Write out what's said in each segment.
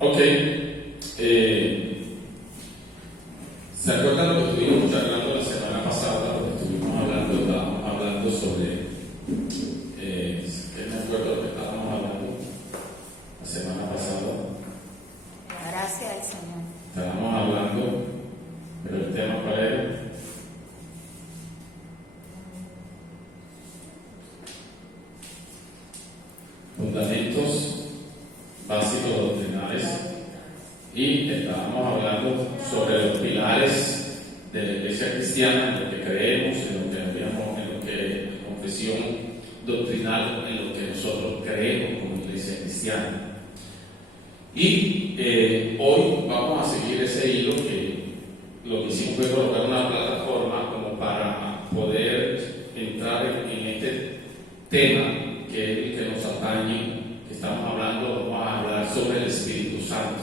Ok, ¿se acuerdan lo que estuvimos charlando la semana pasada? Porque estábamos hablando sobre, ¿qué me acuerdo de lo que estábamos hablando la semana pasada? La gracia del Señor. Estábamos hablando, pero el tema cuál era? Fundamentos básicos doctrinales, y estábamos hablando sobre los pilares de la iglesia cristiana, en lo que creemos, en lo que la confesión doctrinal, en lo que nosotros creemos como iglesia cristiana. Y hoy vamos a seguir ese hilo, que lo que hicimos fue colocar una plataforma como para poder entrar en este tema que es el que nos atañe, que estamos hablando. Vamos a hablar sobre el Espíritu Santo.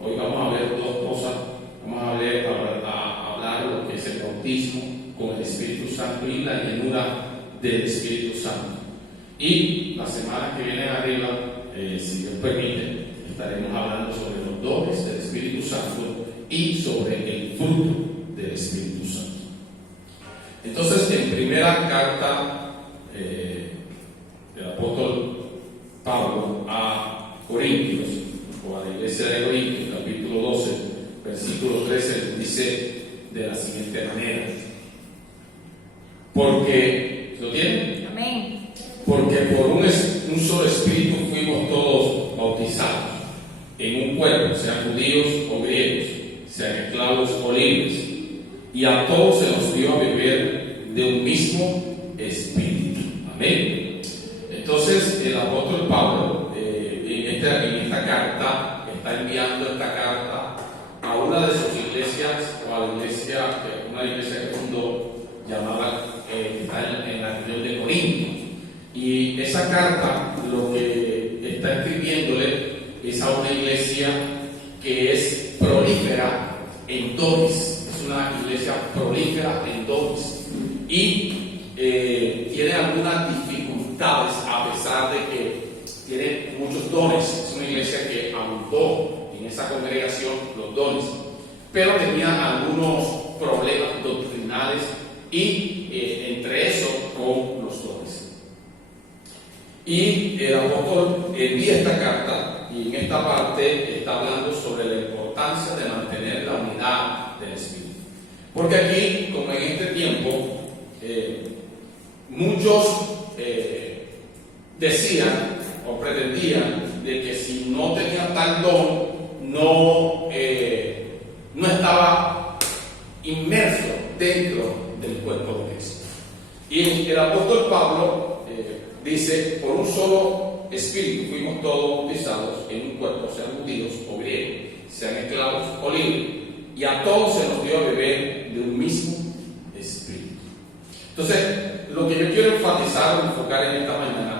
Hoy vamos a ver dos cosas. Vamos a hablar de lo que es el bautismo con el Espíritu Santo y la llenura del Espíritu Santo. Y la semana que viene arriba, si Dios permite, estaremos hablando sobre los dones del Espíritu Santo y sobre el fruto del Espíritu Santo. Entonces, en primera carta del apóstol Pablo a Corintios, o a la iglesia de Corintios, capítulo 12, versículo 13, dice de la siguiente manera: porque, ¿lo tienen? Amén. Porque por un solo espíritu fuimos todos bautizados en un cuerpo, sean judíos o griegos, sean esclavos o libres, y a todos se nos dio a beber de un mismo espíritu. Amén. Entonces el apóstol Pablo en esta carta está enviando esta carta a una de sus iglesias, o a la iglesia, una iglesia que fundó, llamada, que está en la región de Corinto. Y esa carta lo que está escribiéndole es a una iglesia que es prolífera en dones. Es una iglesia prolífera en dones. Y tiene algunas dificultades, a pesar de que tiene muchos dones. Es una iglesia que abundó en esa congregación los dones, pero tenía algunos problemas doctrinales, y entre eso con los dones. Y el apóstol envía esta carta, y en esta parte está hablando sobre la importancia de mantener la unidad del Espíritu. Porque aquí, como en este tiempo, muchos decían o pretendían de que si no tenía tal don, no estaba inmerso dentro del cuerpo de Cristo. Y el apóstol Pablo dice: por un solo espíritu fuimos todos bautizados en un cuerpo, sean judíos o griegos, sean esclavos o libres, y a todos se nos dio a beber de un mismo espíritu. Entonces, lo que yo quiero enfatizar o enfocar en esta mañana,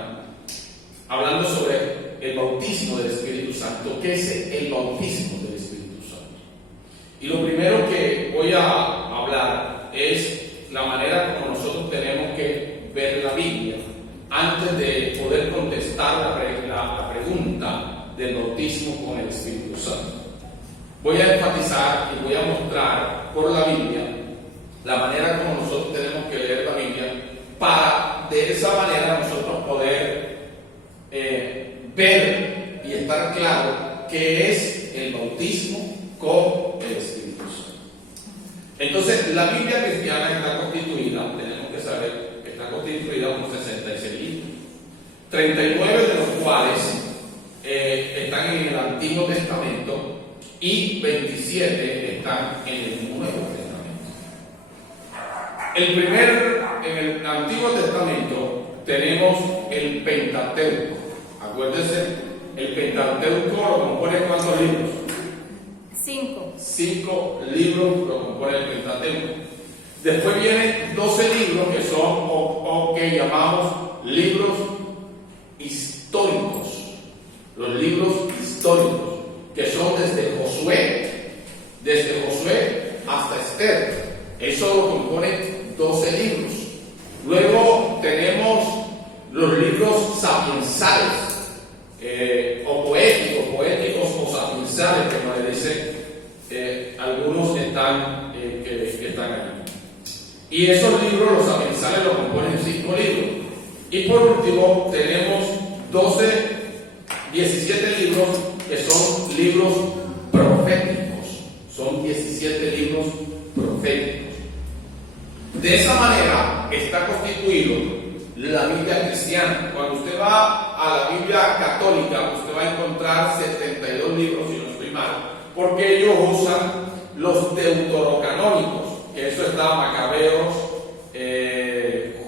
hablando sobre el bautismo del Espíritu Santo. ¿Qué es el bautismo del Espíritu Santo? Y lo primero que voy a hablar es la manera como nosotros tenemos que ver la Biblia antes de poder contestar la pregunta del bautismo con el Espíritu Santo. Voy a enfatizar y voy a mostrar por la Biblia la manera como nosotros tenemos que leer la Biblia, para de esa manera nosotros poder ver y estar claro qué es el bautismo con el Espíritu Santo. Entonces, la Biblia cristiana está constituida, tenemos que saber que está constituida por 66 libros, 39 de los cuales están en el Antiguo Testamento y 27 están en el Nuevo Testamento. En el Antiguo Testamento tenemos el Pentateuco. Acuérdense, el Pentateuco lo compone ¿cuántos libros? 5. 5 libros lo compone el Pentateuco. Después vienen 12 libros que son o que llamamos libros históricos. Los libros históricos, que son desde Josué hasta Esther. Eso lo compone 12 libros. Luego tenemos los libros sapiensales, o poéticos o sapiensales. algunos están, que están ahí. Y esos libros, los sapiensales, los componen 5 libros. Y por último, tenemos 17 libros que son libros proféticos. Son 17 libros proféticos. De esa manera está constituido la Biblia cristiana. Cuando usted va a la Biblia católica, usted va a encontrar 72 libros, si no estoy mal, porque ellos usan los deuterocanónicos, que eso está Macabeos,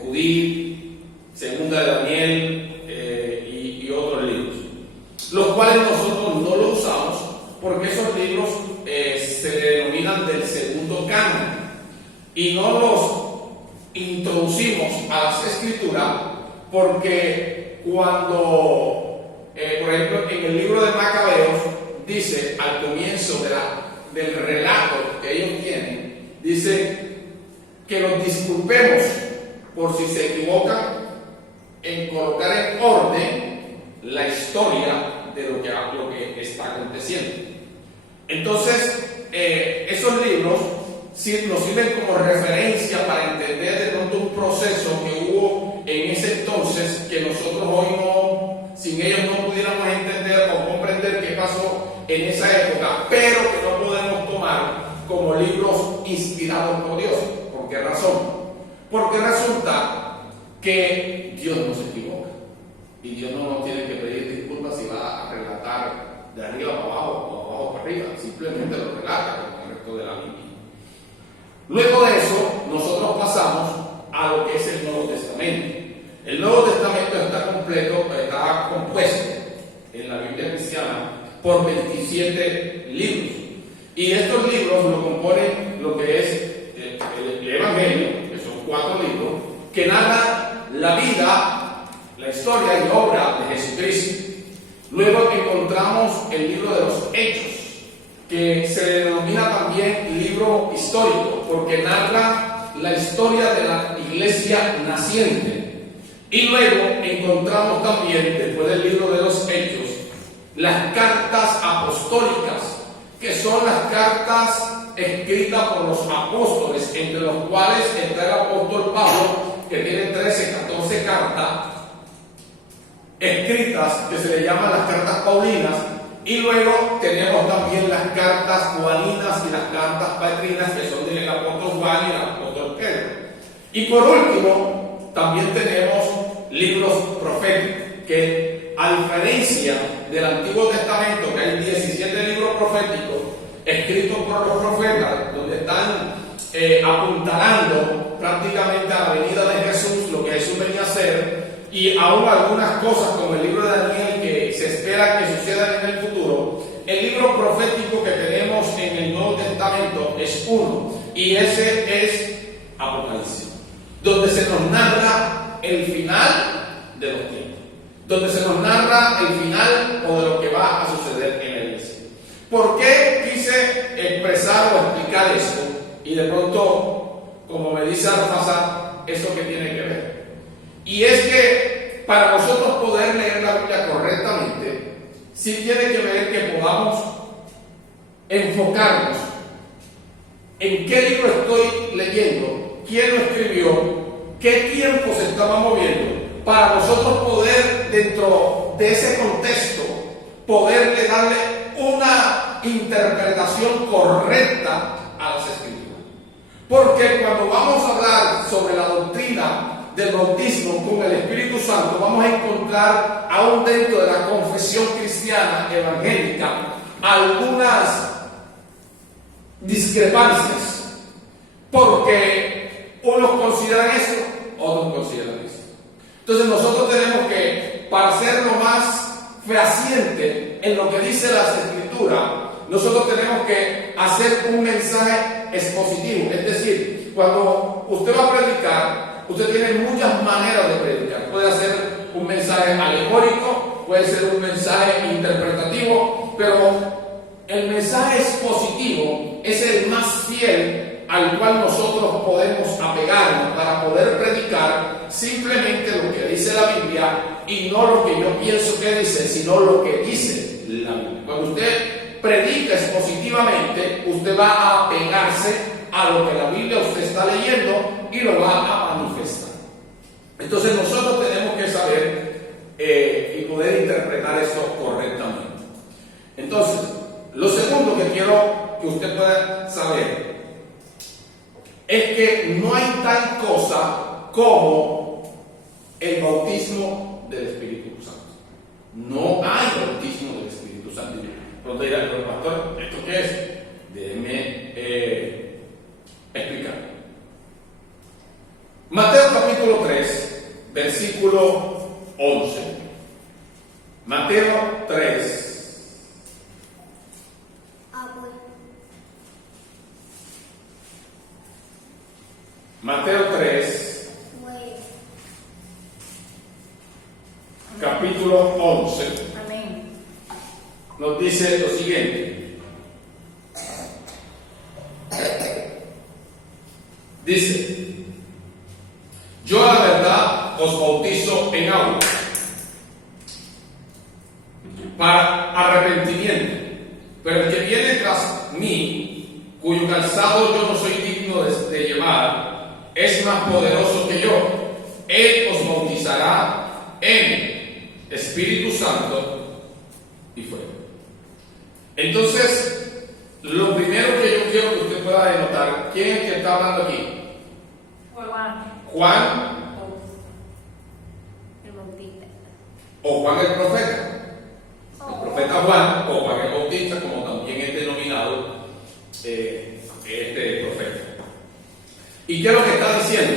Judith, Segunda de Daniel y otros libros, los cuales nosotros no los usamos porque esos libros se denominan del segundo canon y no los introducimos a las escrituras porque cuando, por ejemplo, en el libro de Macabeos dice al comienzo del relato que ellos tienen, dice que los disculpemos por si se equivocan en colocar en orden la historia de lo que está aconteciendo. Entonces, esos libros nos sirven como referencia para entender de pronto un proceso que hubo en ese entonces que nosotros hoy sin ellos no pudiéramos entender o comprender qué pasó en esa época, pero que no podemos tomar como libros inspirados por Dios. ¿Por qué razón? Porque resulta que Dios no se equivoca y Dios no nos tiene que pedir disculpas si va a relatar de arriba para abajo o de abajo para arriba, simplemente lo relata como el resto de la Biblia. Luego de eso, nosotros pasamos a lo que es el Nuevo Testamento. El Nuevo Testamento está compuesto en la Biblia cristiana por 27 libros. Y estos libros lo componen lo que es el Evangelio, que son 4 libros, que narran la vida, la historia y obra de Jesucristo. Luego encontramos el libro de los Hechos, que se denomina también libro histórico, porque narra la historia de la iglesia naciente. Y luego encontramos también, después del libro de los Hechos, las cartas apostólicas, que son las cartas escritas por los apóstoles, entre los cuales está el apóstol Pablo, que tiene 14 cartas escritas, que se le llaman las cartas paulinas. Y luego tenemos también las cartas juaninas y las cartas petrinas, que son del apóstol Juan y el apóstol Pedro. Y por último, también tenemos libros proféticos, que a diferencia del Antiguo Testamento, que hay 17 libros proféticos escritos por los profetas, donde están apuntalando prácticamente a la venida de Jesús, lo que Jesús venía a hacer, y aún algunas cosas como el libro de Daniel que se espera que sucedan en el futuro. El libro profético que tenemos en el Nuevo Testamento es uno, y ese es Apocalipsis, donde se nos narra el final de los tiempos, donde se nos narra el final o de lo que va a suceder en la iglesia. ¿Por qué quise expresar o explicar esto? Y de pronto, como me dice Arfasa, ¿eso qué tiene que ver? Y es que para nosotros poder leer la Biblia correctamente, sí tiene que ver que podamos enfocarnos en qué libro estoy leyendo, quién lo escribió, qué tiempo se estaba moviendo, para nosotros poder, dentro de ese contexto, poderle darle una interpretación correcta a las Escrituras. Porque cuando vamos a hablar sobre la doctrina del bautismo con el Espíritu Santo, vamos a encontrar aún dentro de la confesión cristiana evangélica algunas discrepancias, porque unos consideran eso, otros consideran eso. Entonces nosotros tenemos que, para ser lo más fehaciente en lo que dice las Escrituras, nosotros tenemos que hacer un mensaje expositivo. Es decir, cuando usted va a predicar, usted tiene muchas maneras de predicar. Puede hacer un mensaje alegórico, puede ser un mensaje interpretativo, pero el mensaje expositivo es el más fiel al cual nosotros podemos apegarnos para poder predicar simplemente lo que dice la Biblia y no lo que yo pienso que dice, sino lo que dice la Biblia. Cuando usted predica expositivamente, usted va a apegarse a lo que la Biblia usted está leyendo y lo va a manifestar. Entonces nosotros tenemos que saber y poder interpretar esto correctamente. Entonces, lo segundo que quiero que usted pueda saber es que no hay tal cosa como el bautismo del Espíritu Santo. No hay bautismo del Espíritu Santo. Pronto dirá, pero pastor, ¿esto qué es? Déjeme explicar. Mateo capítulo 3, versículo 11. Mateo 3. Mateo 3, capítulo 11, Amén. nos dice lo siguiente. Dice, yo a la verdad os bautizo en agua para arrepentimiento, pero el que viene tras mí, cuyo calzado yo no soy digno de llevar, es más poderoso que yo. Él os bautizará en Espíritu Santo y fuego. Entonces, lo primero que yo quiero que usted pueda denotar, ¿quién es el que está hablando aquí? Juan El Bautista. o Juan el profeta. El profeta Juan o Juan el Bautista, como también es denominado este profeta. ¿Y qué es lo que está diciendo?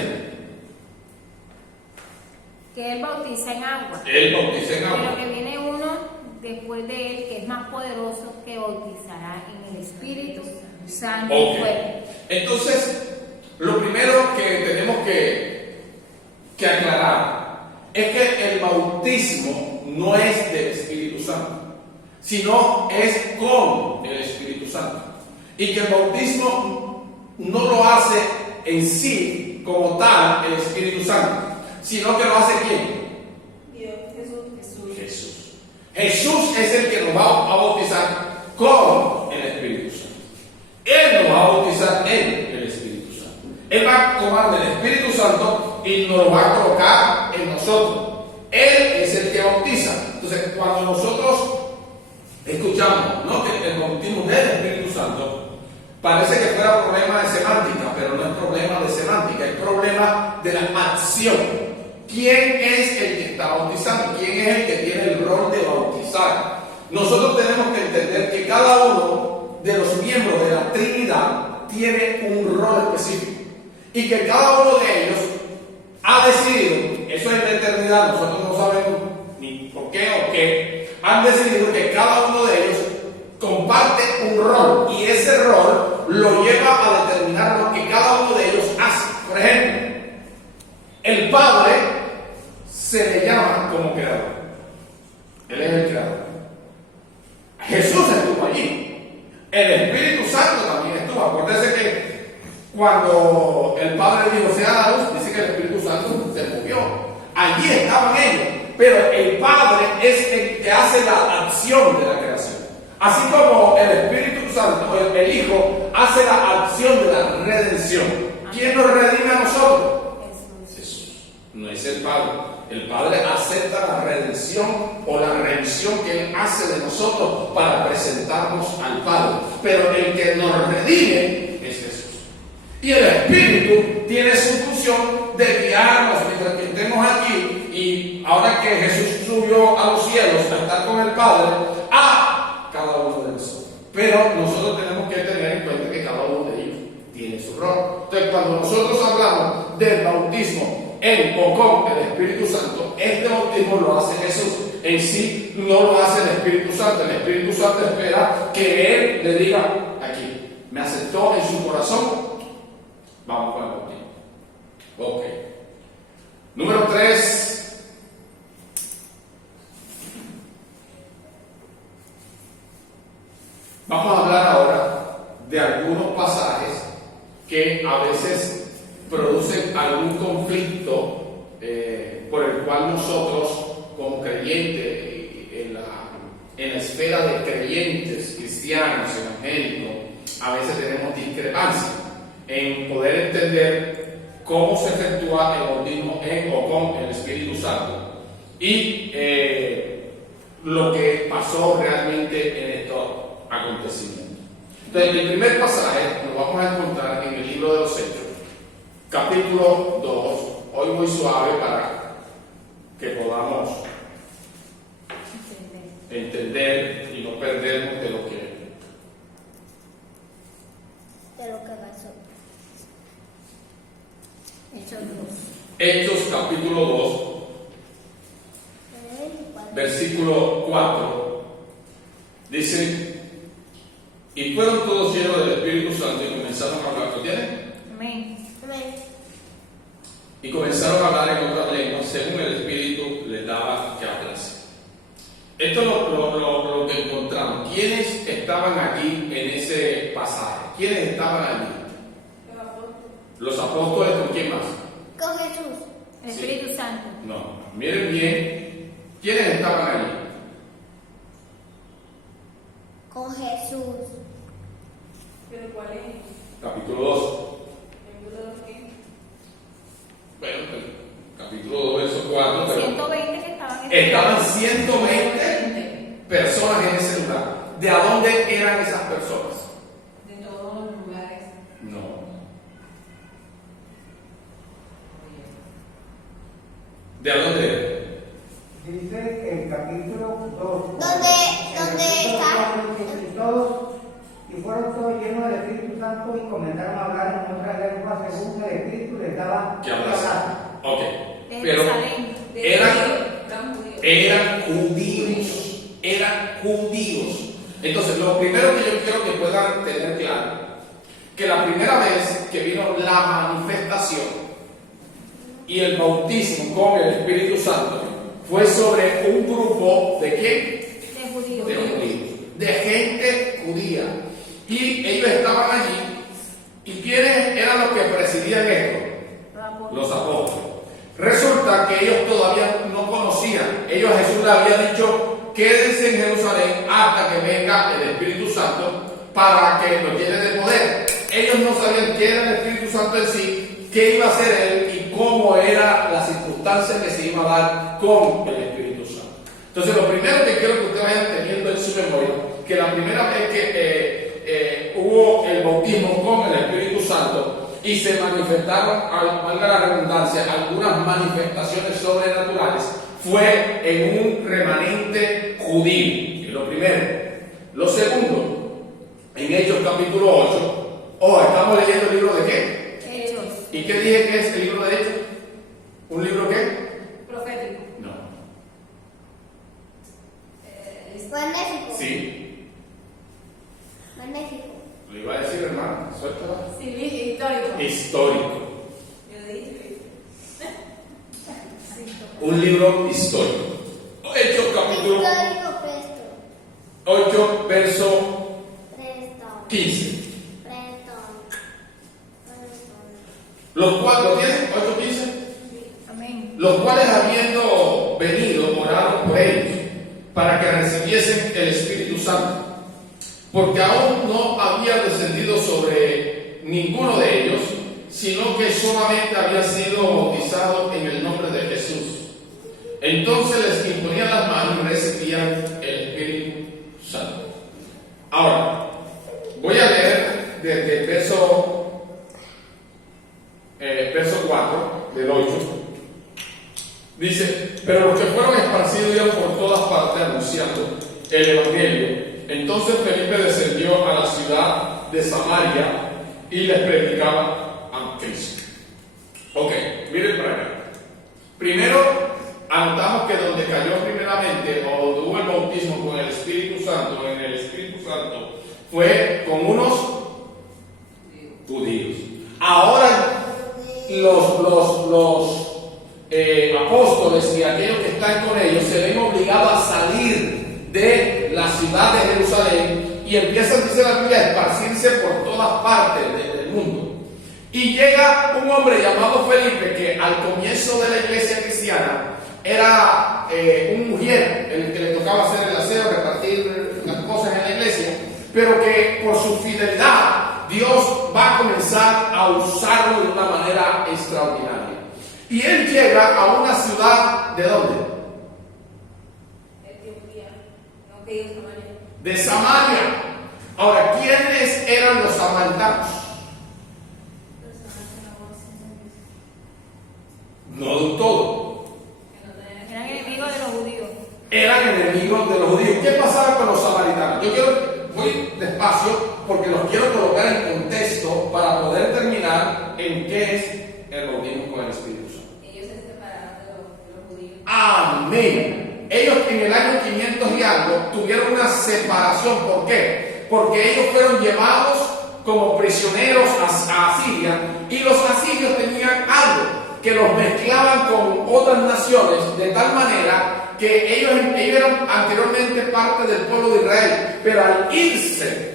Que él bautiza en agua. Él bautiza en agua. Pero que viene uno después de él que es más poderoso, que bautizará en el Espíritu Santo y fuego. Entonces, lo primero que tenemos que aclarar es que el bautismo no es del Espíritu Santo, sino es con el Espíritu Santo. Y que el bautismo no lo hace en sí como tal el Espíritu Santo, sino que lo hace ¿quién? Jesús. Jesús es el que nos va a bautizar con el Espíritu Santo. Él nos va a bautizar en el Espíritu Santo. Él va a tomar del Espíritu Santo y nos lo va a colocar en nosotros. Él es el que bautiza. Entonces, cuando nosotros escuchamos, ¿no?, que el bautismo del Espíritu Santo, parece que fuera problema de semántica, pero no es problema de semántica, es problema de la acción. ¿Quién es el que está bautizando? ¿Quién es el que tiene el rol de bautizar? Nosotros tenemos que entender que cada uno de los miembros de la Trinidad tiene un rol específico y que cada uno de ellos ha decidido, eso es la eternidad, nosotros no sabemos ni por qué o qué, han decidido que cada uno de ellos comparte un rol y ese rol lo lleva a determinar lo que cada uno de ellos hace. Por ejemplo, el Padre se le llama como creador. Él es el creador. Jesús estuvo allí. El Espíritu Santo también estuvo. Acuérdense que cuando el Padre dijo sea la luz, dice que el Espíritu Santo se movió. Allí estaban ellos. Pero el Padre es el que hace la acción de la creación. Así como el Espíritu Santo, el Hijo, hace la acción de la redención. ¿Quién nos redime a nosotros? Jesús. No es el Padre. El Padre acepta la redención o la remisión que Él hace de nosotros para presentarnos al Padre. Pero el que nos redime es Jesús. Y el Espíritu tiene su función de guiarnos mientras que estemos aquí. Y ahora que Jesús subió a los cielos a estar con el Padre, a cada uno de nosotros. Pero nosotros tenemos que tener en cuenta que cada uno de ellos tiene su rol. Entonces, cuando nosotros hablamos del bautismo en o con el Espíritu Santo, este bautismo lo hace Jesús. En sí no lo hace el Espíritu Santo. El Espíritu Santo espera que Él le diga aquí, me aceptó en su corazón, vamos con el bautismo. Ok. Número 3. Vamos a hablar ahora de algunos pasajes que a veces producen algún conflicto por el cual nosotros, como creyentes en la esfera de creyentes, cristianos, evangélicos, a veces tenemos discrepancia en poder entender cómo se efectúa el bautismo en o con el Espíritu Santo y lo que pasó realmente en estos acontecimientos. Entonces, el primer pasaje lo vamos a encontrar en el libro de los Hechos, capítulo 2. Hoy muy suave para que podamos entender y no perdernos de lo que pasó. Hechos capítulo 2, versículo 4, dice: y fueron todos llenos del Espíritu Santo y comenzaron a hablar. ¿Lo tienen? Amén. Y comenzaron a hablar en otras lenguas según el Espíritu les daba que hablase. Esto es lo que encontramos. ¿Quiénes estaban aquí en ese pasaje? ¿Quiénes estaban allí? Los apóstoles. ¿Con quién más? Con Jesús. El Espíritu Santo. No, miren bien. ¿Quiénes estaban allí? Con Jesús. ¿Pero cuál es? Capítulo 2. ¿Capítulo 2 qué? Bueno, capítulo 2, verso 4. Pero 120 que estaban. estaban 120 personas en ese lugar. ¿De a dónde eran esas personas? De todos los lugares. No. ¿De a dónde eran? Dice el capítulo 2. ¿Dónde está? Y fueron todos llenos del Espíritu Santo y comenzaron a hablar en otras lenguas según el Espíritu les daba ¿Qué hablas? Ok. De Pero Jerusalén. eran judíos. Eran judíos. Entonces, lo primero que yo quiero que puedan tener claro, que la primera vez que vino la manifestación y el bautismo con el Espíritu Santo fue sobre un grupo de ¿qué? De judíos. De judíos, de gente judía. Y ellos estaban allí. ¿Y quiénes eran los que presidían esto? Los apóstoles. Resulta que ellos todavía no conocían. Ellos a Jesús le había dicho: quédense en Jerusalén hasta que venga el Espíritu Santo para que los llene de poder. Ellos no sabían qué era el Espíritu Santo en sí, qué iba a hacer él y cómo era la circunstancia que se iba a dar con el Espíritu Santo. Entonces, lo primero que quiero que ustedes vayan teniendo en su memoria, que la primera vez que hubo el bautismo con el Espíritu Santo y se manifestaron, valga la redundancia, algunas manifestaciones sobrenaturales, fue en un remanente judío. Es lo primero. Lo segundo, en Hechos capítulo 8, estamos leyendo el libro de qué? Hechos. ¿Y qué dije que es el libro de Hechos? ¿Un libro qué? Profético. No. Fue en México. Sí. Fue en México. Lo iba a decir, hermano. Suéltala. Sí, histórico. Histórico. Yo dije. Un libro histórico. Hechos capítulo 8, verso 15. Los cuales, ¿tienen? 8:15. Amén. Los cuales, habiendo venido, oraron por ellos para que recibiesen el Espíritu Santo, porque aún no había descendido sobre ninguno de ellos, sino que solamente había sido bautizado en el nombre de Jesús. Entonces les imponían las manos y recibían el Espíritu Santo. Ahora, voy a leer desde el verso 4 del 8. Dice: pero los que fueron esparcidos iban por todas partes anunciando el Evangelio. Entonces Felipe descendió a la ciudad de Samaria y les predicaba a Cristo. Ok, miren para acá. Primero, anotamos que donde cayó primeramente, o donde hubo el bautismo con el Espíritu Santo, en el Espíritu Santo, fue con unos judíos. Ahora, los apóstoles y aquellos que están con ellos se ven obligados a salir de la ciudad de Jerusalén y empiezan, dice la Biblia, a esparcirse por todas partes del mundo. Y llega un hombre llamado Felipe, que al comienzo de la iglesia cristiana era un mujer, el que le tocaba hacer el aseo, repartir pero que por su fidelidad Dios va a comenzar a usarlo de una manera extraordinaria. Y él llega a una ciudad, ¿de dónde? Etiopía. No, que ellos no vayan. De Samaria. Ahora, ¿quiénes eran los samaritanos? No del todo. Eran enemigos de los judíos. Eran enemigos de los judíos. ¿Qué pasaba con los samaritanos? Yo voy despacio porque los quiero colocar en contexto para poder terminar en qué es el bautismo con el Espíritu Santo. Ellos se separaron de los judíos. Amén. Ellos en el año 500 y algo tuvieron una separación. ¿Por qué? Porque ellos fueron llevados como prisioneros a Asiria, y los asirios tenían algo que los mezclaban con otras naciones de tal manera que ellos eran anteriormente parte del pueblo de Israel, pero al irse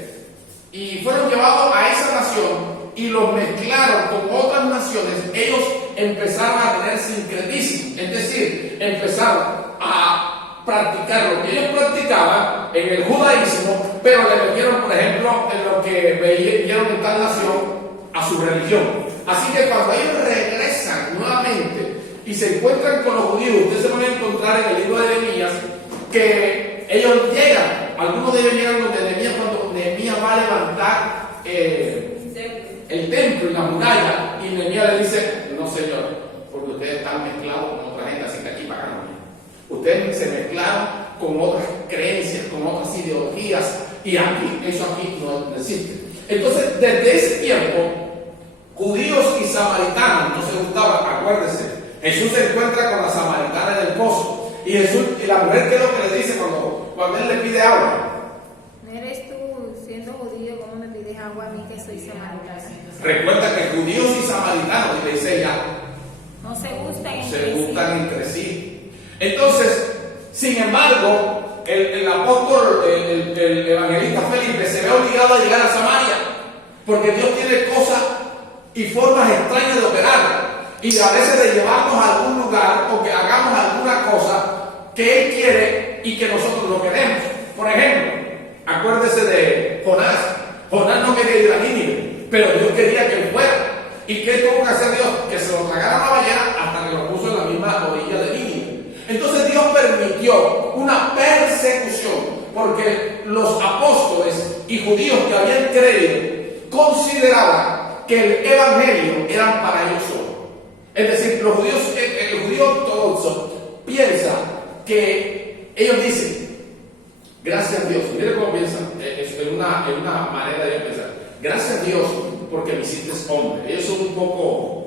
y fueron llevados a esa nación y los mezclaron con otras naciones, ellos empezaron a tener sincretismo, es decir, empezaron a practicar lo que ellos practicaban en el judaísmo, pero le metieron, por ejemplo, en lo que vieron en tal nación a su religión. Así que cuando ellos regresan nuevamente y se encuentran con los judíos, ustedes se van a encontrar en el libro de Nehemías que ellos llegan, algunos de ellos llegan donde Nehemías, cuando Nehemías va a levantar el templo y la muralla, y Nehemías le dice: no, señor, porque ustedes están mezclados con otra gente, así que aquí para acá no. Ustedes se mezclaron con otras creencias, con otras ideologías, y eso aquí no existe. Entonces, desde ese tiempo, judíos y samaritanos no se gustaban. Acuérdense, Jesús se encuentra con la samaritana en el pozo, y la mujer, ¿qué es lo que le dice cuando él le pide agua? ¿No eres tú, siendo judío, cómo me pides agua a mí que soy samaritana? Recuerda que judíos y samaritanos, y le dice ella, No se gustan se entre sí. gustan entre sí. Entonces, sin embargo, el apóstol, el evangelista Felipe se ve obligado a llegar a Samaria, porque Dios tiene cosas y formas extrañas de operar, y a veces de llevarnos a algún lugar o que hagamos alguna cosa que Él quiere y que nosotros no queremos. Por ejemplo, acuérdese de Jonás. Jonás no quería ir a Nínive, pero Dios quería que él fuera. ¿Y qué tuvo que hacer Dios? Que se lo tragara la ballena hasta que lo puso en la misma orilla de Nínive. Entonces Dios permitió una persecución, porque los apóstoles y judíos que habían creído consideraban que el evangelio era para ellos solos. Es decir, el judío ortodoxo piensa que ellos dicen: gracias a Dios. Mire cómo piensan, es una manera de pensar. Gracias a Dios porque me hiciste hombre. Ellos son un poco